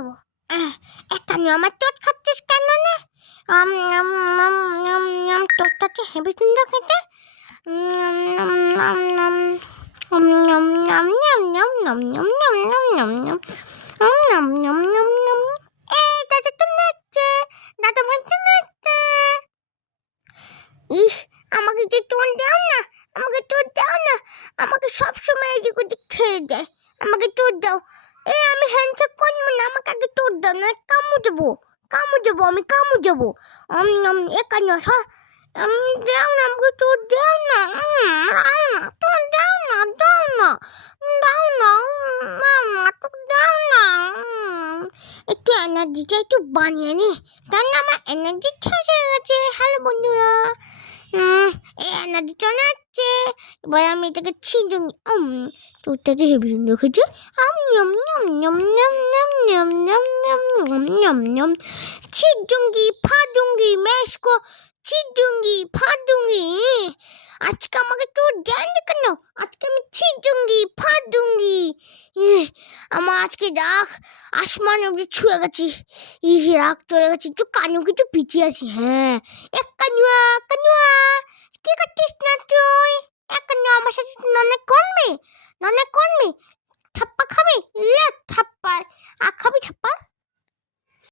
নেবো। কেন আমার টোট খাচ্ছিস কেন নে? টোটটা তো হেবি সুন্দর খেতে। দাদা তো নাচছে, দাদা ভাই তো নাচছে। ইস, আমাকে যে টোন দাও না, আমাকে টোট দাও না, আমাকে সবসময় এদিক ওদিক ছেড়ে দেয়। আমাকে টোট দাও। আমি হ্যান্ডশেক করবো না, আমাকে আগে টোট দাও, না কামু দেবো, আমি কামু দেবো। এখানে দাও না, আমাকে টোট দাও না, টোট দাও না, দাও না, দাও না, মামা টোট দাও না। একটু এনার্জিটা একটু বানিয়ে নি, তার না আমার এনার্জি শেষ হয়ে গেছে। হ্যালো বন্ধুরা, এই এনার্জি চলে যাচ্ছে। এবার আমি এটাকে ছিঁড়ুঙ্গি। তোরটা তো হেবি সুন্দর খেয়েছে। ছিঁড়ুঙ্গি ফাড়ুঙ্গি মেশকো, ছিঁড়ুঙ্গি ফাড়ুঙ্গি। আজকে আমাকে তো দেন কেন? আজকে আমি ছিঁড়ুঙ্গি ফাড়ুঙ্গি। আমার আজকে রাগ আসমান অব্দি ছুঁয়ে গেছি। রাগ চলে গেছে, একটু কানু কিছু পিছিয়ে আছি। হ্যাঁ, এক কানুয়া কানুয়া, কি করছিস না তুই? এক কানুয়া আমার সাথে ননে করবি? থাপ্পা খাবি? লে থাপ্পা। খাবি থাপ্পা?